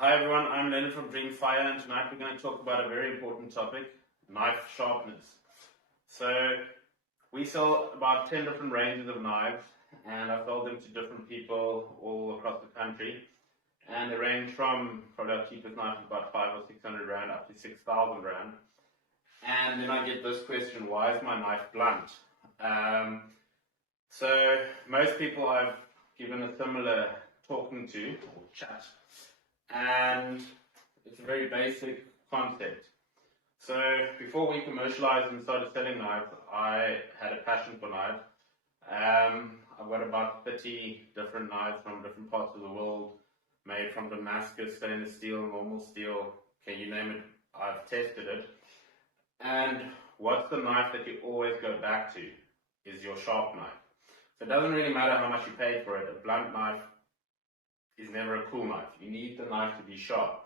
Hi everyone, I'm Leonard from Dreem Fire, and tonight we're going to talk about a very important topic, knife sharpness. So we sell about 10 different ranges of knives, and I've sold them to different people all across the country. And they range from probably our cheapest knife is about 500 or 600 rand up to 6,000 rand. And then I get this question, why is my knife blunt? So most people I've given a similar talking to, or chat, and it's a very basic concept. So before we commercialized and started selling knives, I had a passion for knives. I've got about 30 different knives from different parts of the world, made from Damascus, stainless steel, normal steel, okay, you name it, I've tested it. And what's the knife that you always go back to is your sharp knife. So it doesn't really matter how much you pay for it. A blunt knife is never a cool knife. You need the knife to be sharp.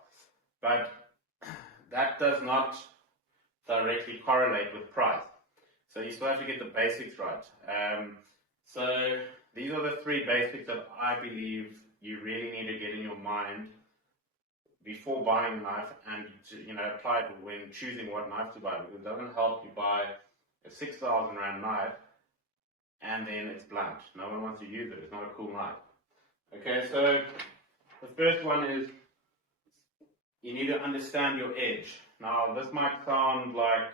But that does not directly correlate with price. So you still have to get the basics right. So these are the three basics that I believe you really need to get in your mind before buying a knife, and to, apply it when choosing what knife to buy, because it doesn't help you buy a 6,000 rand knife and then it's blunt. No one wants to use it. It's not a cool knife. Okay, so the first one is you need to understand your edge. Now, this might sound like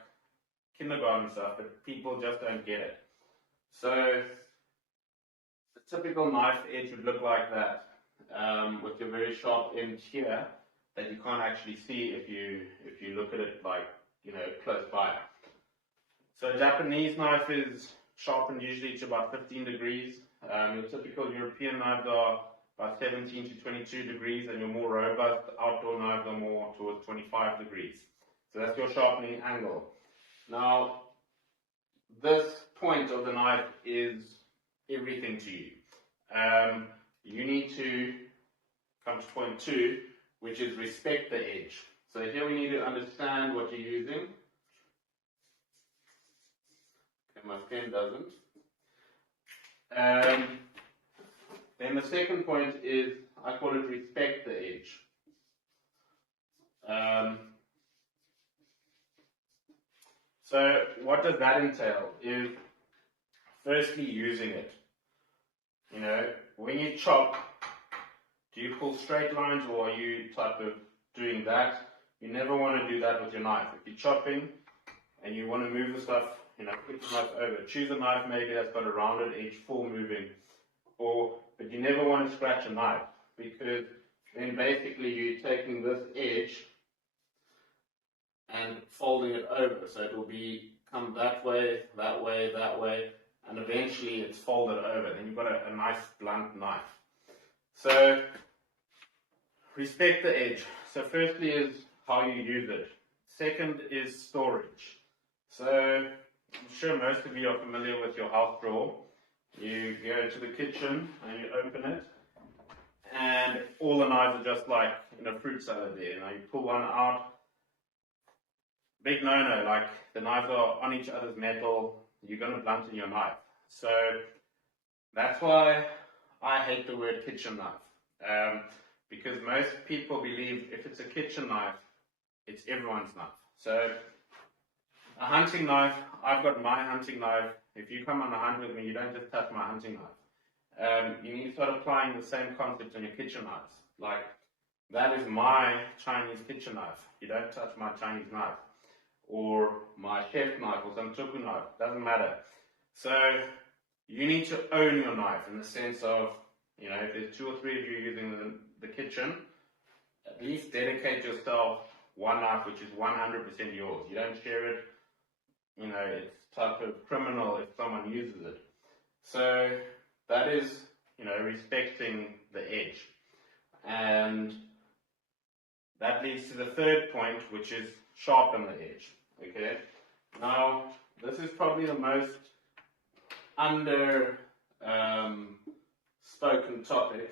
kindergarten stuff, but people just don't get it. So the typical knife edge would look like that, with your very sharp end here that you can't actually see if you look at it like close by. So a Japanese knife is sharpened usually to about 15 degrees. Your typical European knives are about 17 to 22 degrees, and your more robust outdoor knives are more towards 25 degrees. So that's your sharpening angle. Now, this point of the knife is everything to you. You need to come to point 2, which is respect the edge. So here we need to understand what you're using. Okay, my pen doesn't. Then the second point is, I call it respect the edge. So what does that entail? Is firstly using it. When you chop, do you pull straight lines, or are you type of doing that? You never want to do that with your knife. If you're chopping and you want to move the stuff, put the knife over. Choose a knife maybe that's got a rounded edge for moving, but you never want to scratch a knife, because then basically you're taking this edge and folding it over, so it will come that way, that way, that way, and eventually it's folded over. Then you've got a nice blunt knife. So respect the edge. So firstly is how you use it. Second is storage. So I'm sure most of you are familiar with your house drawer. You go to the kitchen and you open it, and all the knives are just like in a fruit salad there. You pull one out. Big no-no, like the knives are on each other's metal, you're going to blunt in your knife. So that's why I hate the word kitchen knife, because most people believe if it's a kitchen knife, it's everyone's knife. So a hunting knife, I've got my hunting knife. If you come on a hunt with me, you don't just touch my hunting knife. You need to start applying the same concept on your kitchen knives. Like, that is my Chinese kitchen knife. You don't touch my Chinese knife, or my chef knife, or some tuku knife, doesn't matter. So you need to own your knife in the sense of, if there's 2 or 3 of you using the kitchen, at least dedicate yourself one knife which is 100% yours. You don't share it. It's type of criminal if someone uses it. So that is, respecting the edge. And that leads to the third point, which is sharpen the edge. Okay. Now, this is probably the most spoken topic.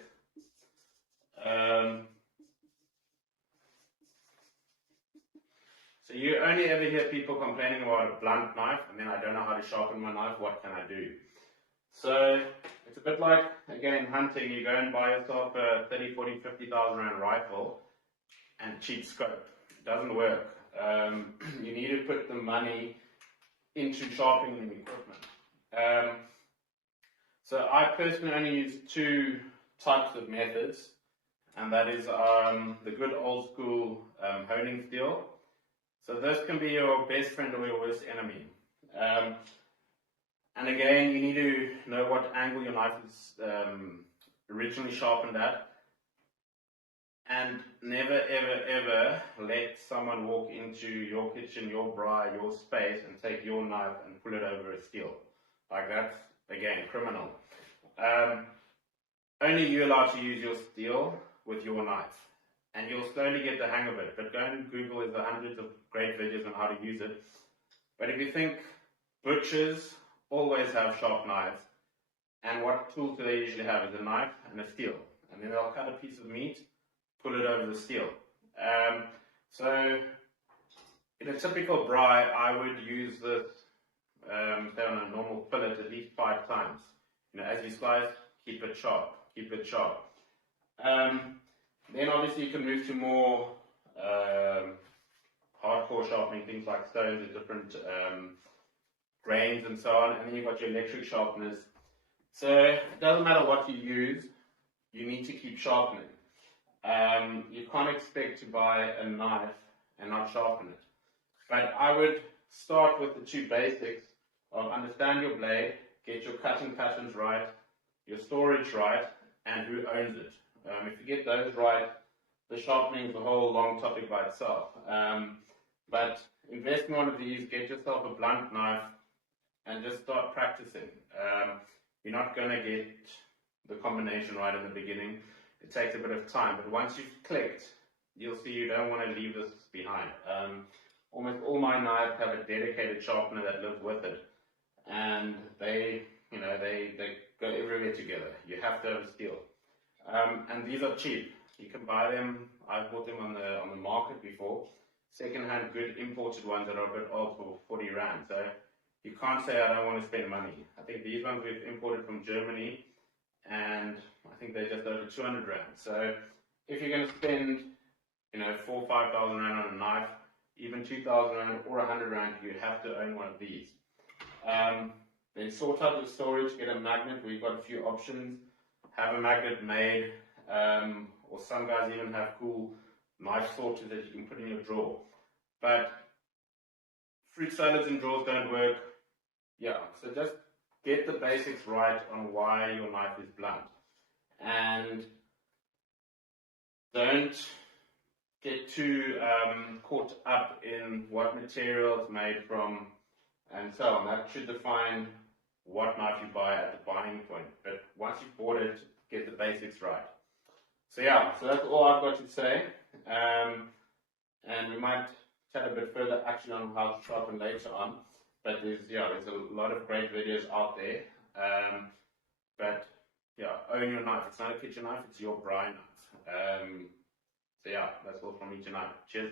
So you only ever hear people complaining about a blunt knife, and then I don't know how to sharpen my knife, what can I do? So it's a bit like, again, hunting. You go and buy yourself a 30, 40, 50,000 rand rifle, and cheap scope. It doesn't work. You need to put the money into sharpening equipment. So I personally only use two types of methods, and that is the good old school honing steel. So this can be your best friend or your worst enemy. And again, you need to know what angle your knife is originally sharpened at. And never, ever, ever let someone walk into your kitchen, your braai, your space, and take your knife and pull it over a steel. Like that's, again, criminal. Only you're allowed to use your steel with your knife. And you'll slowly get the hang of it. But go and Google, there's hundreds of great videos on how to use it. But if you think, butchers always have sharp knives. And what tools do they usually have? Is a knife and a steel. And then they'll cut a piece of meat, pull it over the steel. So in a typical braai, I would use this, say on a normal fillet, at least 5 times. You know, as you slice, keep it sharp, keep it sharp. Then obviously you can move to more hardcore sharpening, things like stones with different grains and so on, and then you've got your electric sharpeners. So it doesn't matter what you use, you need to keep sharpening. You can't expect to buy a knife and not sharpen it. But I would start with the two basics of understand your blade, get your cutting patterns right, your storage right, and who owns it. If you get those right, the sharpening is a whole long topic by itself. But invest in one of these, get yourself a blunt knife, and just start practicing. You're not going to get the combination right in the beginning. It takes a bit of time, but once you've clicked, you'll see you don't want to leave this behind. Almost all my knives have a dedicated sharpener that lives with it, and they go everywhere together. You have to have a steel, and these are cheap. You can buy them. I've bought them on the market before. Second-hand, good imported ones that are a bit old for 40 rand. So you can't say I don't want to spend money. I think these ones we've imported from Germany, and I think they're just over 200 rand. So if you're going to spend, 4,000 or 5,000 rand on a knife, even 2,000 rand or 100 rand, you have to own one of these. Then sort out the storage, get a magnet. We've got a few options. Have a magnet made, or some guys even have cool knife sorters that you can put in your drawer. But fruit salads in drawers don't work. Yeah, so just get the basics right on why your knife is blunt. And don't get too caught up in what material it's made from and so on. That should define what knife you buy at the buying point. But once you've bought it, get the basics right. So yeah, so that's all I've got to say. And we might chat a bit further actually on how to sharpen later on. But there's a lot of great videos out there. But yeah, own your knife. It's not a kitchen knife, it's your braai knife. So yeah, that's all from me tonight. Cheers.